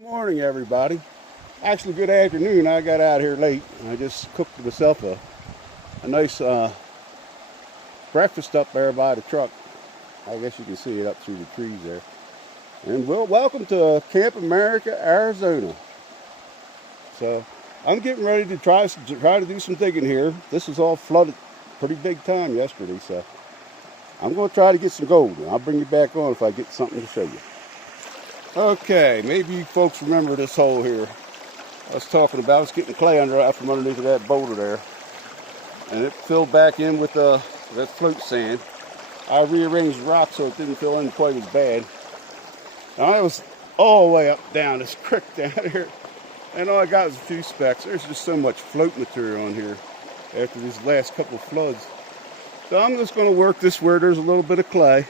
Good morning, everybody. Actually, good afternoon. I got out here late. I just cooked myself a nice breakfast up there by the truck. I guess you can see it up through the trees there. And welcome to Camp America, Arizona. So I'm getting ready to try to do some digging here. This is all flooded pretty big time yesterday, so I'm going to try to get some gold. I'll bring you back on if I get something to show you. Okay, maybe you folks remember this hole here I was talking about. I was getting clay out from underneath of that boulder there, and it filled back in with that float sand. I rearranged the rock so it didn't fill in quite as bad. Now I was all the way up down this creek down here, and all I got was a few specks. There's just so much float material on here after these last couple of floods. So I'm just going to work this where there's a little bit of clay.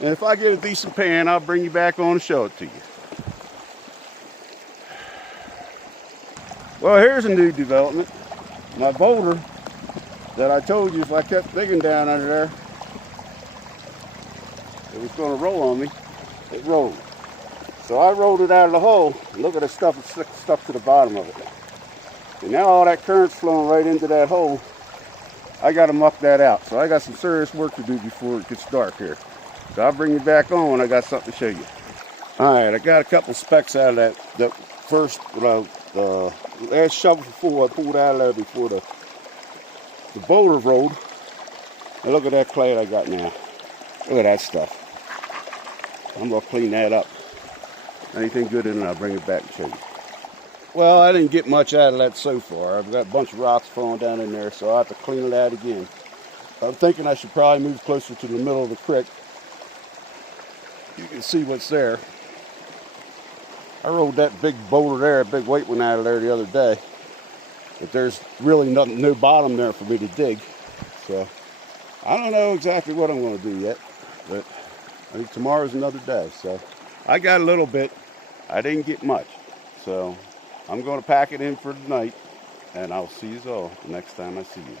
And if I get a decent pan, I'll bring you back on and show it to you. Well, here's a new development. My boulder that I told you if I kept digging down under there, it was going to roll on me. It rolled. So I rolled it out of the hole. And look at the stuff that's stuck to the bottom of it. And now all that current's flowing right into that hole. I got to muck that out. So I got some serious work to do before it gets dark here. So I'll bring you back on when I got something to show you. Alright, I got a couple specks out of that first, the last shovelful I pulled out of there before the boulder rolled. And look at that clay I got now. Look at that stuff. I'm going to clean that up. Anything good in it, I'll bring it back and show you. Well, I didn't get much out of that so far. I've got a bunch of rocks falling down in there, so I'll have to clean it out again. I'm thinking I should probably move closer to the middle of the creek. You can see what's there. I rolled that big boulder there, a big weight one out of there the other day. But there's really no bottom there for me to dig. So I don't know exactly what I'm going to do yet. But I think tomorrow's another day. So I got a little bit. I didn't get much. So I'm going to pack it in for tonight. And I'll see you all next time I see you.